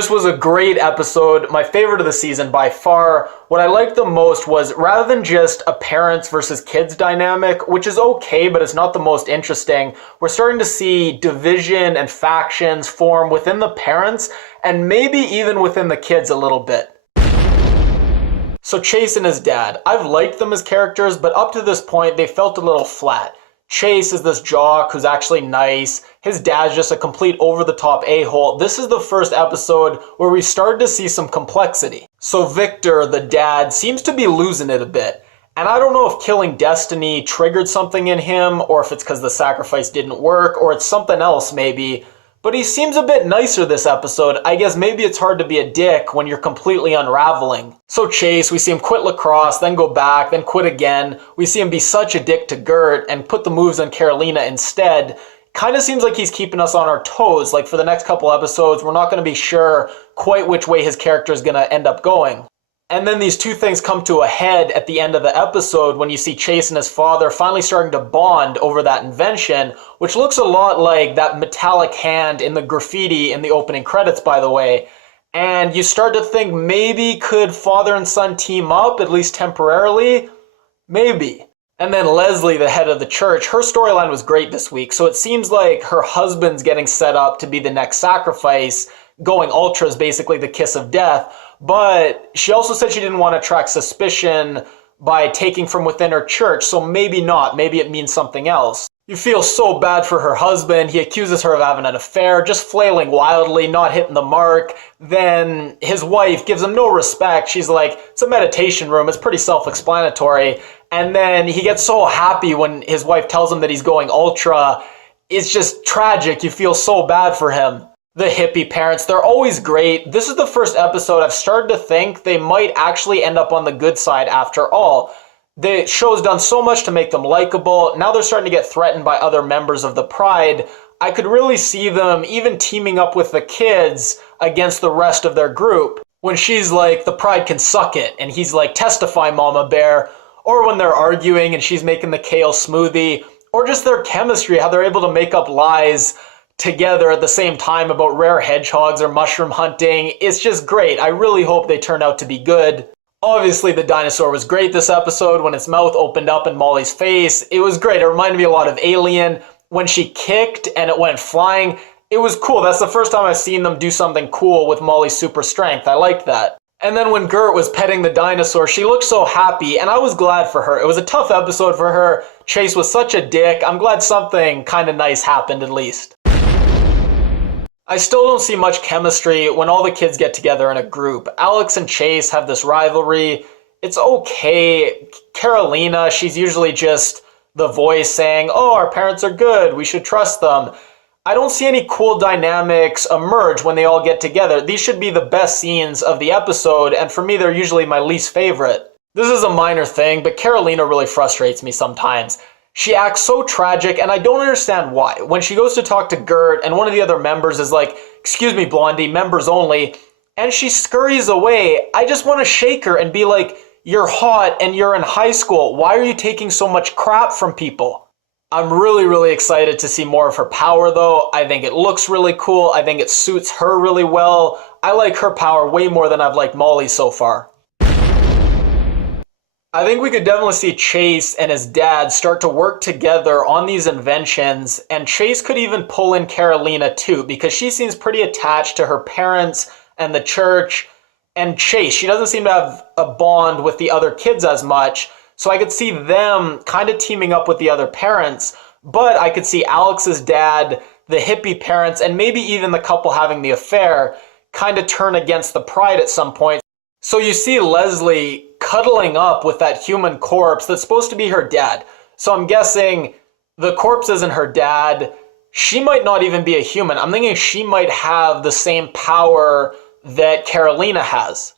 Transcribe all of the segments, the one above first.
This was a great episode, my favorite of the season by far. What I liked the most was rather than just a parents versus kids dynamic, which is okay, but it's not the most interesting, we're starting to see division and factions form within the parents and maybe even within the kids a little bit. So Chase and his dad, I've liked them as characters, but up to this point they felt a little flat. Chase is this jock who's actually nice. His dad's just a complete over-the-top a-hole. This is the first episode where we started to see some complexity. So Victor, the dad, seems to be losing it a bit. And I don't know if killing Destiny triggered something in him, or if it's because the sacrifice didn't work, or it's something else maybe. But he seems a bit nicer this episode. I guess maybe it's hard to be a dick when you're completely unraveling. So Chase, we see him quit lacrosse, then go back, then quit again. We see him be such a dick to Gert and put the moves on Carolina instead. Kind of seems like he's keeping us on our toes. Like for the next couple episodes, we're not going to be sure quite which way his character is going to end up going. And then these two things come to a head at the end of the episode when you see Chase and his father finally starting to bond over that invention, which looks a lot like that metallic hand in the graffiti in the opening credits, by the way. And you start to think maybe could father and son team up, at least temporarily? Maybe. And then Leslie, the head of the church, her storyline was great this week, so it seems like her husband's getting set up to be the next sacrifice. Going ultra is basically the kiss of death. But she also said she didn't want to attract suspicion by taking from within her church, so maybe not. Maybe it means something else. You feel so bad for her husband. He accuses her of having an affair, just flailing wildly, not hitting the mark. Then his wife gives him no respect. She's like, it's a meditation room. It's pretty self-explanatory. And then he gets so happy when his wife tells him that he's going ultra. It's just tragic. You feel so bad for him. The hippie parents, they're always great. This is the first episode I've started to think they might actually end up on the good side after all. The show's done so much to make them likable. Now they're starting to get threatened by other members of the Pride. I could really see them even teaming up with the kids against the rest of their group. When she's like, the Pride can suck it, and he's like, testify, Mama Bear. Or when they're arguing and she's making the kale smoothie. Or just their chemistry, how they're able to make up lies together at the same time about rare hedgehogs or mushroom hunting. It's just great. I really hope they turn out to be good. Obviously, the dinosaur was great this episode when its mouth opened up in Molly's face. It was great. It reminded me a lot of Alien. When she kicked and it went flying, it was cool. That's the first time I've seen them do something cool with Molly's super strength. I liked that. And then when Gert was petting the dinosaur, she looked so happy, and I was glad for her. It was a tough episode for her. Chase was such a dick. I'm glad something kind of nice happened at least. I still don't see much chemistry when all the kids get together in a group. Alex and Chase have this rivalry. It's okay. Carolina, she's usually just the voice saying, oh, our parents are good, we should trust them. I don't see any cool dynamics emerge when they all get together. These should be the best scenes of the episode, and for me, they're usually my least favorite. This is a minor thing, but Carolina really frustrates me sometimes. She acts so tragic, and I don't understand why. When she goes to talk to Gert, and one of the other members is like, excuse me, Blondie, members only, and she scurries away, I just want to shake her and be like, you're hot and you're in high school. Why are you taking so much crap from people? I'm really, really excited to see more of her power, though. I think it looks really cool. I think it suits her really well. I like her power way more than I've liked Molly so far. I think we could definitely see Chase and his dad start to work together on these inventions, and Chase could even pull in Carolina too, because she seems pretty attached to her parents and the church, and Chase, she doesn't seem to have a bond with the other kids as much, so I could see them kind of teaming up with the other parents, but I could see Alex's dad, the hippie parents, and maybe even the couple having the affair kind of turn against the Pride at some point. So you see Leslie cuddling up with that human corpse that's supposed to be her dad. So I'm guessing the corpse isn't her dad. She might not even be a human. I'm thinking she might have the same power that Carolina has.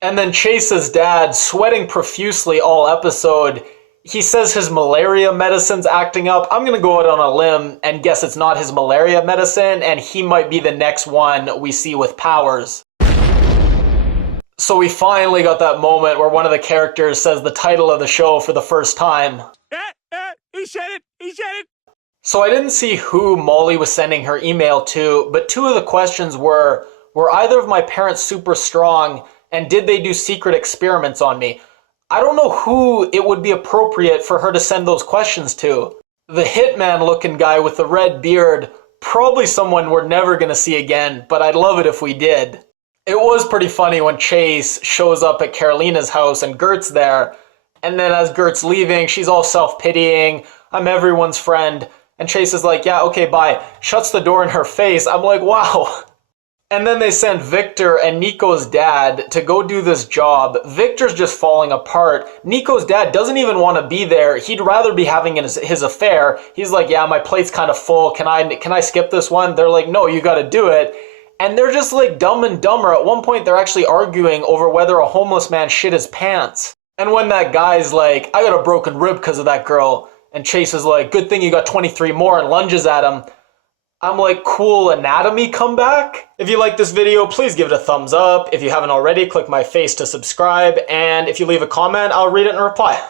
And then Chase's dad, sweating profusely all episode, he says his malaria medicine's acting up. I'm going to go out on a limb and guess it's not his malaria medicine, and he might be the next one we see with powers. So we finally got that moment where one of the characters says the title of the show for the first time. He said it! He said it! So I didn't see who Molly was sending her email to, but two of the questions were, Were either of my parents super strong, and did they do secret experiments on me? I don't know who it would be appropriate for her to send those questions to. The hitman looking guy with the red beard, probably someone we're never gonna see again, but I'd love it if we did. It was pretty funny when Chase shows up at Carolina's house and Gert's there, and then as Gert's leaving, she's all self-pitying, I'm everyone's friend, and Chase is like, yeah, okay, bye, shuts the door in her face. I'm like, wow. And then they send Victor and Nico's dad to go do this job. Victor's just falling apart. Nico's dad doesn't even want to be there. He'd rather be having his affair. He's like, yeah, my plate's kind of full. Can I skip this one? They're like, no, you got to do it. And they're just like Dumb and Dumber. At one point, they're actually arguing over whether a homeless man shit his pants. And when that guy's like, I got a broken rib because of that girl, and Chase is like, good thing you got 23 more, and lunges at him, I'm like, cool anatomy comeback. If you like this video, please give it a thumbs up. If you haven't already, click my face to subscribe. And if you leave a comment, I'll read it and reply.